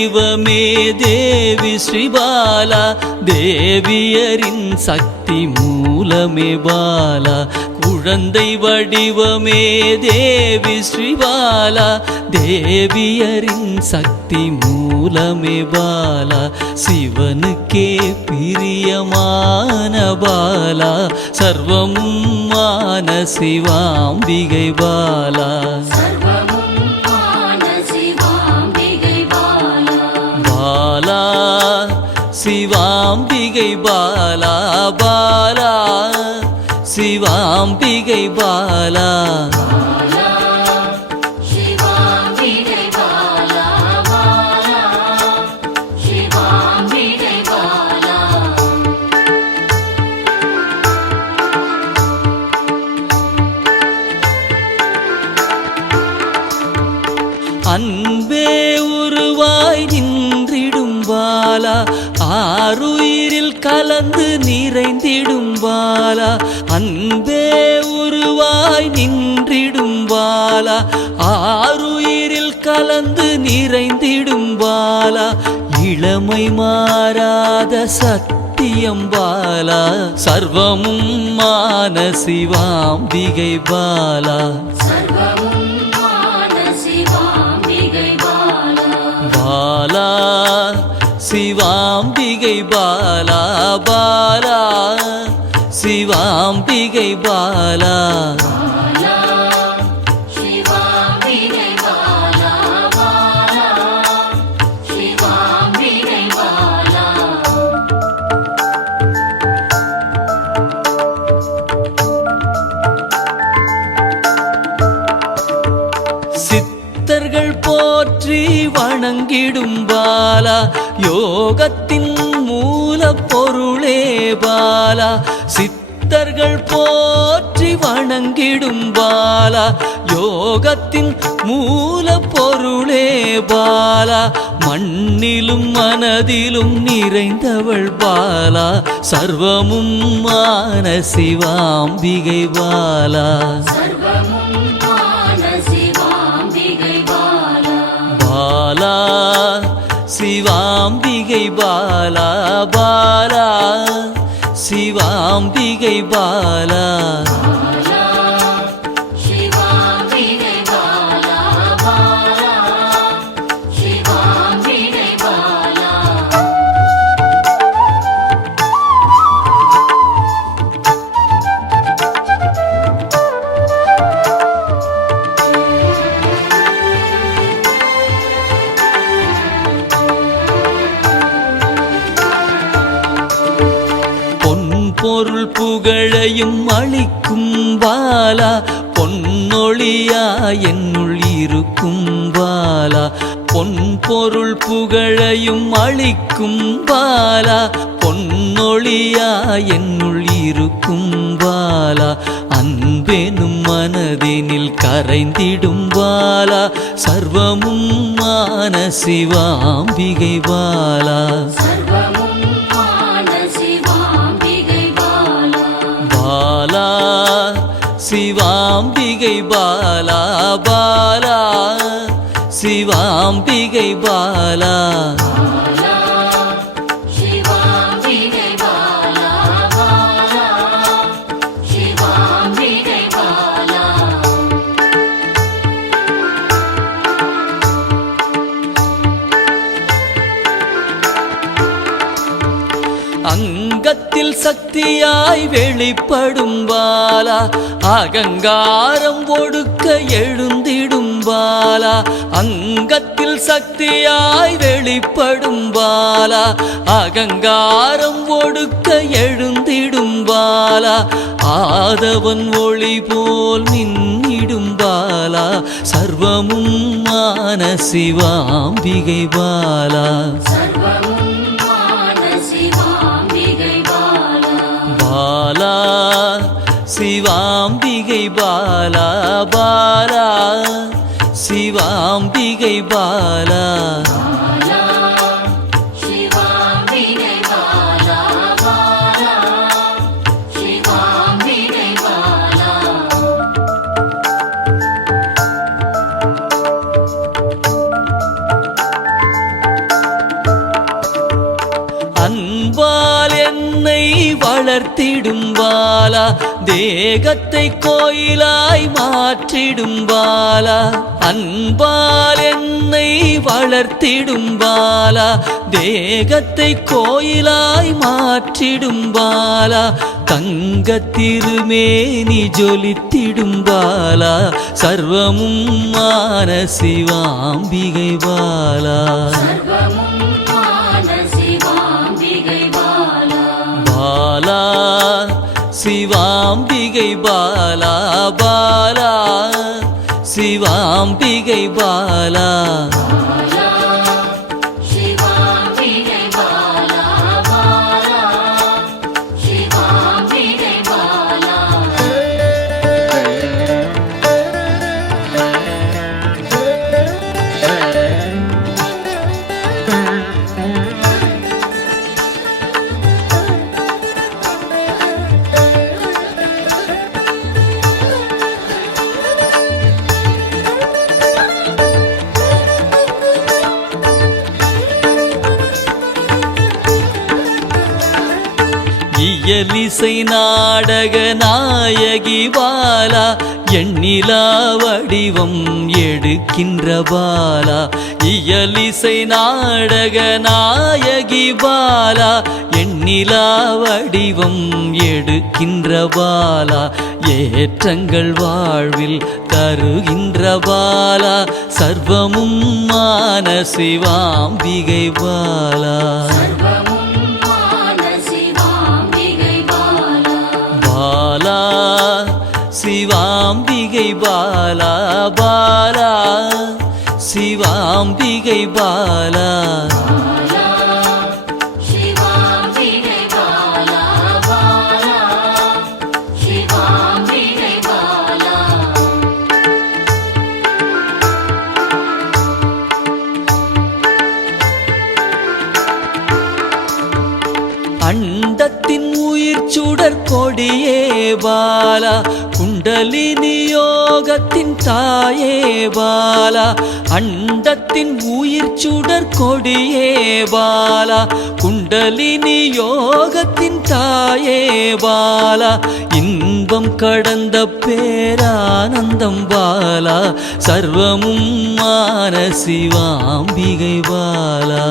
வடிவமே தேவி ஸ்ரீபாலா, தேவியரின் சக்தி மூலமே பாலா. குழந்தை வடிவமே தேவி ஸ்ரீபாலா, தேவியரின் சக்தி மூலமே பாலா. சிவனுக்கே பிரியமான பாலா, சர்வமும் மான சிவாம்பிகை பாலா. பாலா சிவாம்பிகை பாலா, பாலா சிவாம்பிகை பாலா. அன்பே உருவாய் நின்றிடும் பாலா, ஆருயிரில் கலந்து நிறைந்திடும் பாலா. அன்பே உருவாய் நின்றிடும் பாலா, ஆருயிரில் கலந்து நிறைந்திடும் பாலா. இளமை மாறாத சத்தியம் பாலா, சர்வமும் மான சிவாம்பிகை பாலா. பாலா சிவாம்பிகை பாலா, பாலா சிவாம்பிகை பாலா. சித்தர்கள் போற்றி வணங்கிடும் பாலா, யோகத்தின் மூல பொருளே பாலா. சித்தர்கள் போற்றி வணங்கிடும் பாலா, யோகத்தின் மூல பொருளே பாலா. மண்ணிலும் மனதிலும் நிறைந்தவள் பாலா, சர்வமும் மான சிவாம்பிகை பாலா. பாலா சிவாம்பிகை பாலா, பாலா சிவாம்பிகை பாலா. பொருள் புகழையும் அளிக்கும் பாலா, பொன்னொழியா என்னுள் இருக்கும் பாலா. பொன் பொருள் புகழையும் அளிக்கும் பாலா, பொன்னொழியா என்னுள் இருக்கும் பாலா. அன்பெனும் மனதினில் கரைந்திடும் பாலா, சர்வமும் மான சிவாம்பிகை பாலா. பாலா சிவாம்பிகை பாலா, பாலா சிவாம்பிகை பாலா. அங்கத்தில் சக்தியாய் வெளிப்படும் பாலா, அகங்காரம் ஒடுக்க எழுந்திடும் பாலா. அங்கத்தில் சக்தியாய் வெளிப்படும் பாலா, அகங்காரம் ஒடுக்க எழுந்திடும் பாலா. ஆதவன் ஒளி போல் மின்னிடும் பாலா, சர்வமும் மான சிவாம்பிகை பாலா. பாலா சிவாம்பிகை பாலா, பாலா சிவாம்பிகை பாலா. வளர்த்திடும் பாலா தேகத்தை கோயிலாய் மாற்றிடும் பாலா அன்பால் என்னை வளர்த்திடும் பாலா தேகத்தை கோயிலாய் மாற்றிடும் பாலா தங்க திருமேனி ஜொலித்திடும் பாலா சர்வமும் மான சிவாம்பிகை பாலா பாலா சிவாம்பிகை பாலா பாலா சிவாம்பிகை பாலா இயலிசை நாடக நாயகி பாலா எண்ணிலா வடிவம் எடுக்கின்ற பாலா இயலிசை நாடக நாயகி பாலா எண்ணிலா வடிவம் எடுக்கின்ற பாலா ஏற்றங்கள் வாழ்வில் தருகின்ற பாலா சர்வமும் மான சிவாம்பிகை பாலா பாலா சிவாம்பிகை பாலா பாலா சிவாம்பிகை பாலா அண்டத்தின் உயிர் சுடர் கொடியே பாலா குண்டலினி யோகத்தின் தாயே பாலா அண்டத்தின் உயிர் சுடர் கொடியே பாலா குண்டலினி யோகத்தின் தாயே பாலா இன்பம் கடந்த பேரானந்தம் பாலா சர்வமும் மான சிவாம்பிகை பாலா